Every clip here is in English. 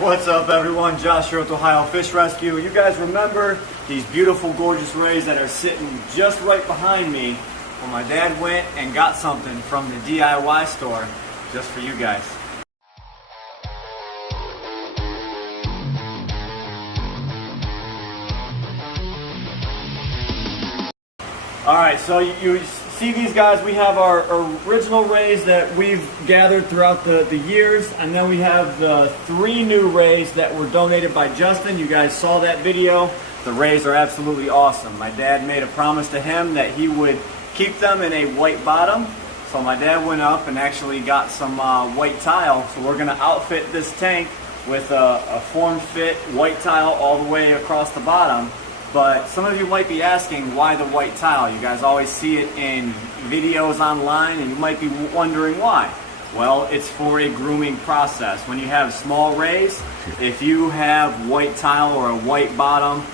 What's up everyone, Josh here with Ohio Fish Rescue. You guys remember these beautiful gorgeous rays that are sitting just right behind me? Well, my dad went and got something from the DIY store just for you guys. Alright, so you see these guys, we have our original rays that we've gathered throughout the years, and then we have the 3 new rays that were donated by Justin. You guys saw that video. The rays are absolutely awesome. My dad made a promise to him that he would keep them in a white bottom. So my dad went up and actually got some white tile. So we're going to outfit this tank with a form-fit white tile all the way across the bottom. But some of you might be asking, why the white tile? You guys always see it in videos online and you might be wondering why. Well, it's for a grooming process. When you have small rays, if you have white tile or a white bottom,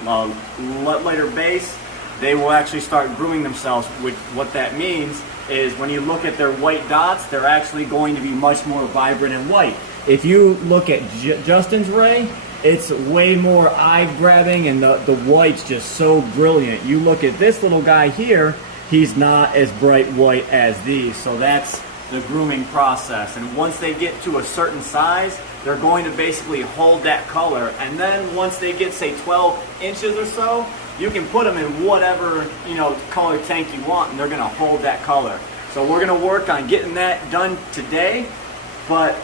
lighter base, they will actually start grooming themselves. Which, what that means is when you look at their white dots, they're actually going to be much more vibrant and white. If you look at Justin's ray, it's way more eye-grabbing and the white's just so brilliant. You look at this little guy here, he's not as bright white as these. So that's the grooming process. And once they get to a certain size, they're going to basically hold that color. And then once they get, say, 12 inches or so, you can put them in whatever, color tank you want, and they're gonna hold that color. So we're gonna work on getting that done today. But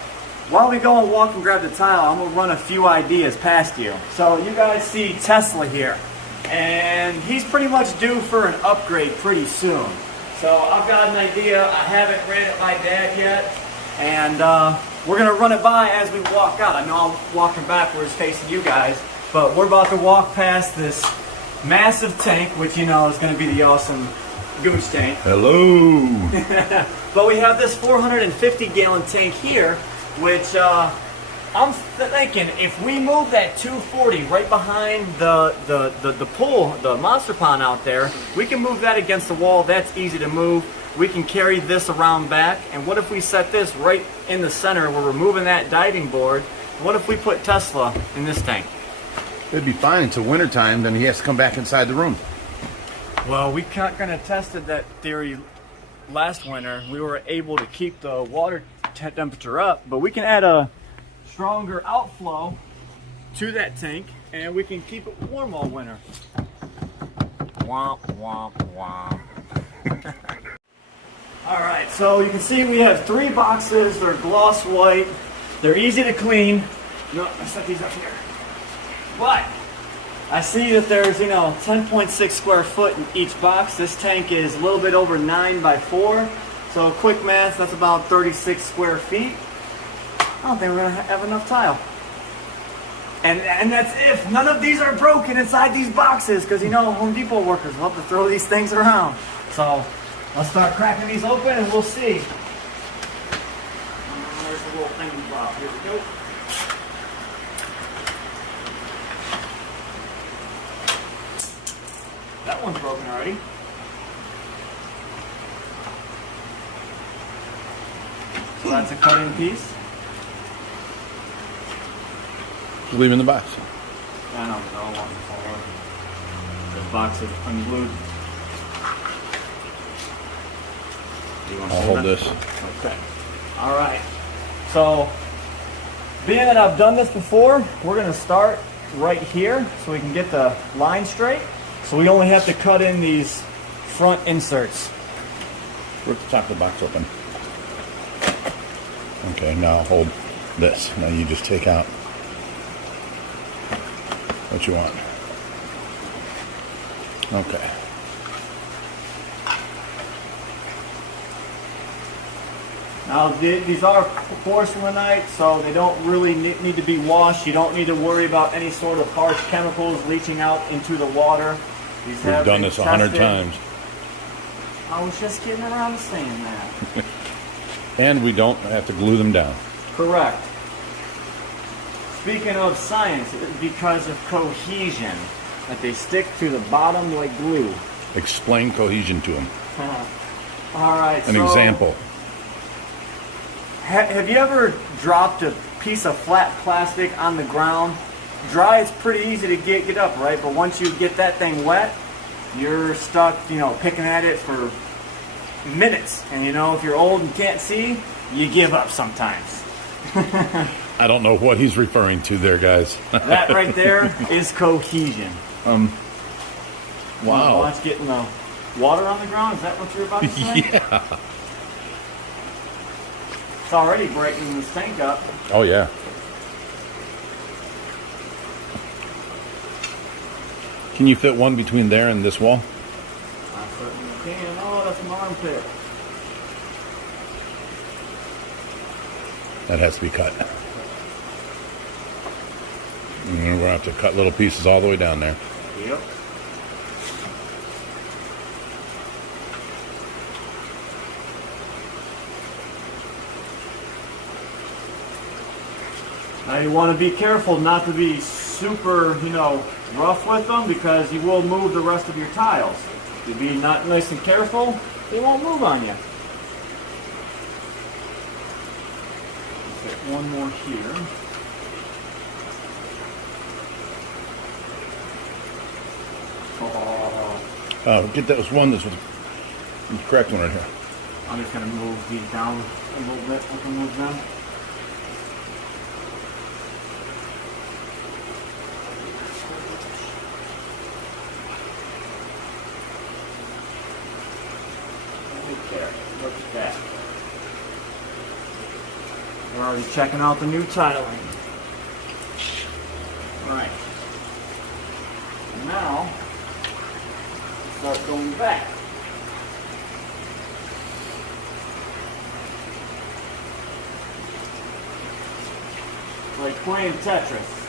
while we go and walk and grab the tile, I'm going to run a few ideas past you. So you guys see Tesla here, and he's pretty much due for an upgrade pretty soon. So I've got an idea. I haven't ran it by Dad yet, and we're going to run it by as we walk out. I know I'm walking backwards facing you guys, but we're about to walk past this massive tank, which is going to be the awesome goose tank. Hello! But we have this 450-gallon tank here, which I'm thinking if we move that 240 right behind the pool, the monster pond out there, we can move that against the wall. That's easy to move. We can carry this around back. And what if we set this right in the center where we're moving that diving board? What if we put Tesla in this tank? It'd be fine until wintertime, then he has to come back inside the room. Well, we kind of tested that theory last winter. We were able to keep the water temperature up, but we can add a stronger outflow to that tank and we can keep it warm all winter. Womp womp womp. Alright, so you can see we have 3 boxes. They're gloss white, they're easy to clean. No, I set these up here, but I see that there's 10.6 square foot in each box. This tank is a little bit over 9 by 4. So quick math, that's about 36 square feet. I don't think we're gonna have enough tile. And that's if none of these are broken inside these boxes, because Home Depot workers love to throw these things around. So let's start cracking these open and we'll see. There's the little thing we brought. Here we go. That one's broken already. So that's a cut-in piece. Just leave in the box. I know, but I don't want it to fall over. This box is unglued. I'll hold this. Okay. Alright. So, being that I've done this before, we're going to start right here so we can get the line straight. So we only have to cut in these front inserts. Rip the top of the box open. Okay, now hold this. Now you just take out what you want. Okay. Now these are porcelainite, so they don't really need to be washed. You don't need to worry about any sort of harsh chemicals leaching out into the water. We've done this 100 times. I was just getting around to saying that. And we don't have to glue them down. Correct. Speaking of science, it's because of cohesion that they stick to the bottom like glue. Explain cohesion to them. All right. An example. Have you ever dropped a piece of flat plastic on the ground. Dry, it's pretty easy to get up, right? But once you get that thing wet, you're stuck, you know, picking at it for minutes. And you know, if you're old and can't see, you give up sometimes. I don't know what he's referring to there, guys. That right there is cohesion. Wow. Watch getting the water on the ground. Is that what you're about to say? Yeah. It's already breaking this tank up. Oh, yeah. Can you fit one between there and this wall? I certainly can. Oh, that's an armpit. That has to be cut. And we're going to have to cut little pieces all the way down there. Yep. Now you want to be careful not to be super, you know, rough with them, because you will move the rest of your tiles. If you be not nice and careful, they won't move on you. Let's get one more here. Oh. Get that was one that's the correct one right here. I'm just going to move these down a little bit. I can move them. Look at that. We're already checking out the new tiling. Alright. Now, start going back. It's like playing Tetris,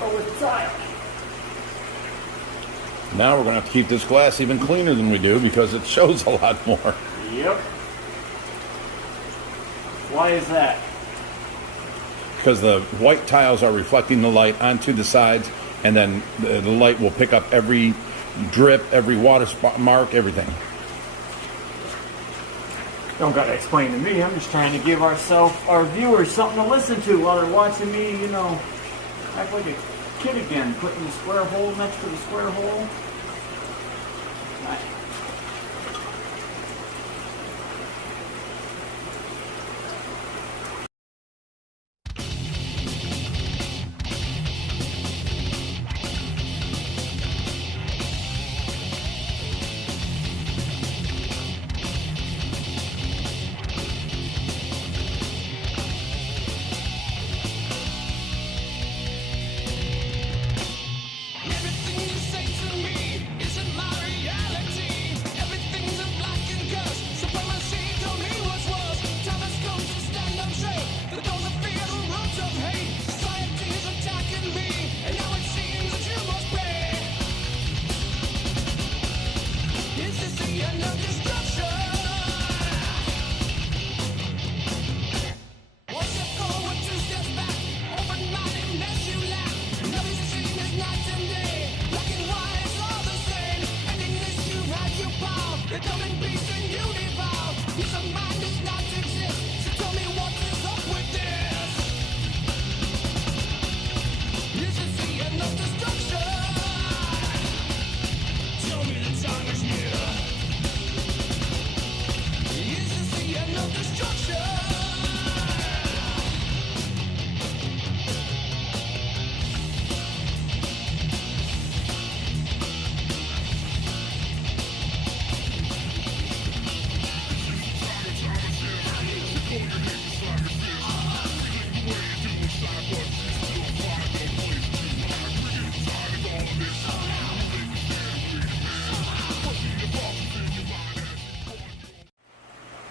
but with tile. Now we're going to have to keep this glass even cleaner than we do because it shows a lot more. Yep. Why is that? Because the white tiles are reflecting the light onto the sides, and then the light will pick up every drip, every water spot mark, everything. Don't gotta explain to me. I'm just trying to give our viewers something to listen to while they're watching me, you know, act like a kid again, putting the square hole next to the square hole. Right.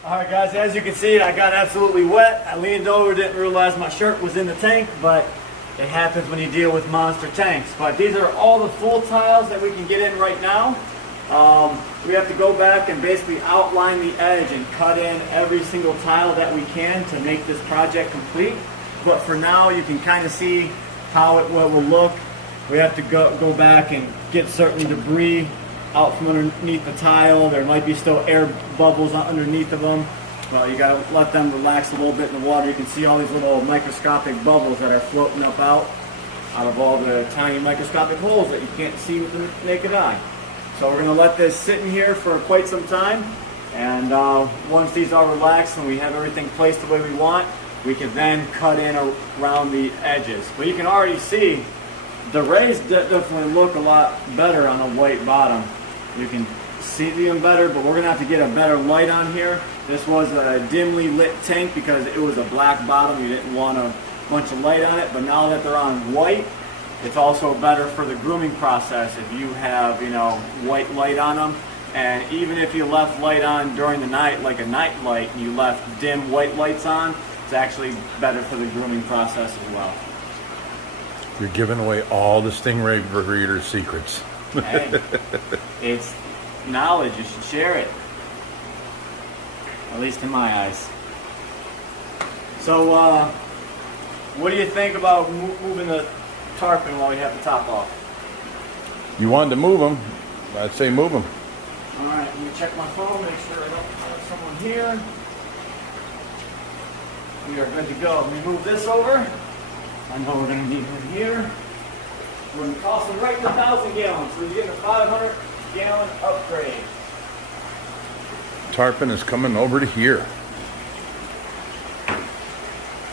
Alright guys, as you can see, I got absolutely wet. I leaned over, didn't realize my shirt was in the tank, but it happens when you deal with monster tanks. But these are all the full tiles that we can get in right now. We have to go back and basically outline the edge and cut in every single tile that we can to make this project complete. But for now, you can kind of see how it will look. We have to go back and get certain debris out from underneath the tile. There might be still air bubbles underneath of them. Well, you gotta let them relax a little bit in the water. You can see all these little microscopic bubbles that are floating up out of all the tiny microscopic holes that you can't see with the naked eye. So we're gonna let this sit in here for quite some time, and once these are relaxed and we have everything placed the way we want, we can then cut in around the edges. But you can already see the rays definitely look a lot better on a white bottom. You can see them better, but we're gonna have to get a better light on here. This was a dimly lit tank because it was a black bottom. You didn't want a bunch of light on it, but now that they're on white, it's also better for the grooming process if you have, you know, white light on them. And even if you left light on during the night, like a night light, and you left dim white lights on, it's actually better for the grooming process as well. You're giving away all the stingray breeder secrets. Hey, it's knowledge. You should share it. At least in my eyes. So, what do you think about moving the tarpon while we have the top off? You wanted to move them. I'd say move them. All right, let me check my phone, make sure I don't have someone here. We are good to go. Let me move this over. I know we're going to need her here. We're going to toss them right to 1,000 gallons, so you're getting a 500-gallon upgrade. Tarpon is coming over to here.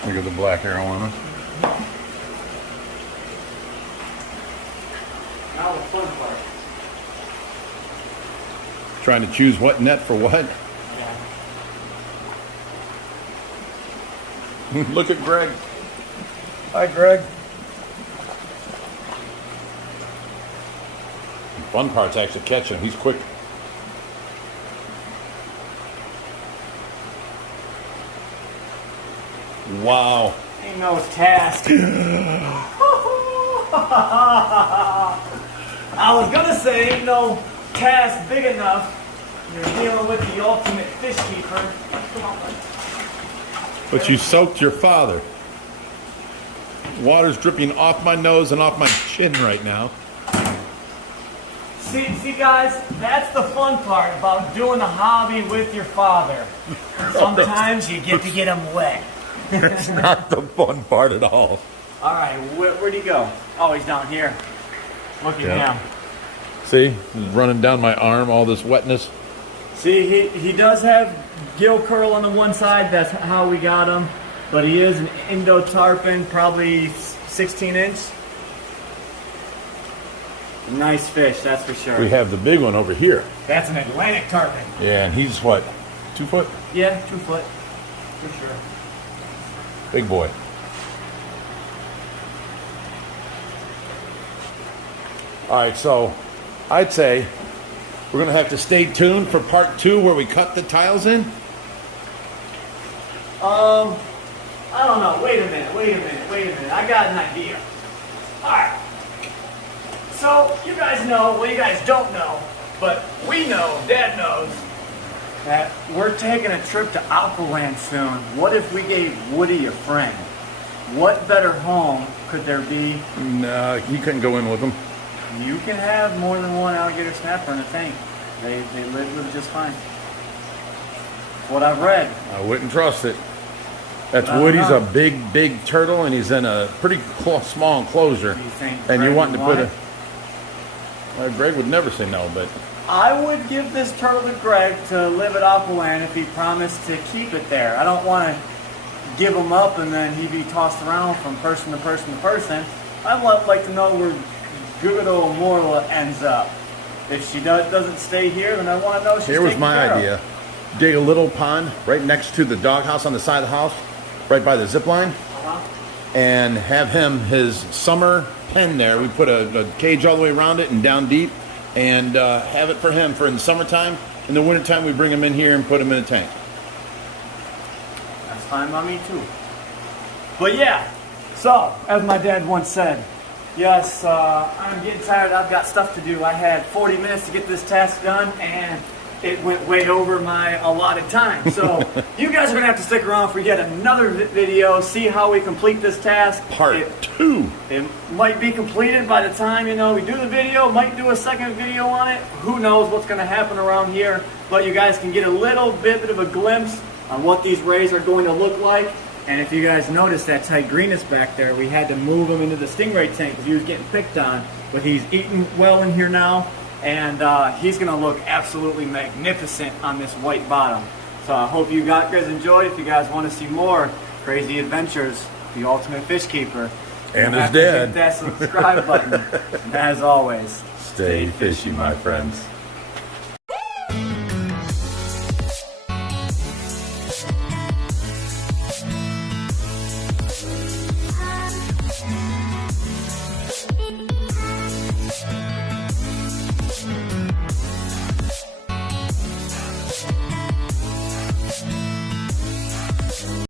Look at the black arrow on it. Now the fun part. Trying to choose what net for what. Yeah. Look at Greg. Hi, Greg. The fun part's actually catching him. He's quick. Wow. Ain't no task. I was gonna say ain't no task big enough. You're dealing with the ultimate fish keeper. But you soaked your father. Water's dripping off my nose and off my chin right now. See guys, that's the fun part about doing a hobby with your father. Sometimes you get to get him wet. It's not the fun part at all. All right, where'd he go? Oh, he's down here. Look at him. See, he's running down my arm, all this wetness. See, he does have gill curl on the one side. That's how we got him. But he is an Indo tarpon, probably 16-inch. Nice fish, that's for sure. We have the big one over here. That's an Atlantic tarpon. Yeah, and he's what, 2 foot? Yeah, 2 foot, for sure. Big boy. All right, so I'd say we're going to have to stay tuned for part 2 where we cut the tiles in. I don't know. Wait a minute. I got an idea. All right. So you guys know, well, you guys don't know, but we know, Dad knows, that we're taking a trip to Aqualand soon. What if we gave Woody a friend? What better home could there be? No, he couldn't go in with them. You can have more than one alligator snapper in a tank. They live with just fine. What I've read. I wouldn't trust it. That's I don't Woody's know. a big turtle, and he's in a pretty small enclosure. You think And Greg you're wanting to would put want a... Greg would never say no, but... I would give this turtle to Greg to live at Aqualand if he promised to keep it there. I don't want to give him up and then he'd be tossed around from person to person to person. I'd like to know where good old Morla ends up. If she doesn't stay here, then I want to know she's Here was taken my care of. idea. Dig a little pond right next to the doghouse on the side of the house, right by the zip line, and have him his summer pen there. We put a cage all the way around it and down deep, and have it for him for in the summertime. In the wintertime, we bring him in here and put him in a tank. That's fine by me too. But yeah, so as my dad once said, yes, I'm getting tired. I've got stuff to do. I had 40 minutes to get this task done, and it went way over my allotted time. So you guys are going to have to stick around for yet another video, see how we complete this task. Part 2. It might be completed by the time, we do the video, might do a second video on it. Who knows what's going to happen around here. But you guys can get a little bit of a glimpse on what these rays are going to look like. And if you guys notice that tigrinus back there, we had to move him into the stingray tank because he was getting picked on. But he's eating well in here now, and he's going to look absolutely magnificent on this white bottom. So I hope you guys enjoyed. If you guys want to see more crazy adventures, the ultimate fish keeper, And you his have to dad. hit that subscribe button. And as always, Stay fishy, my friends.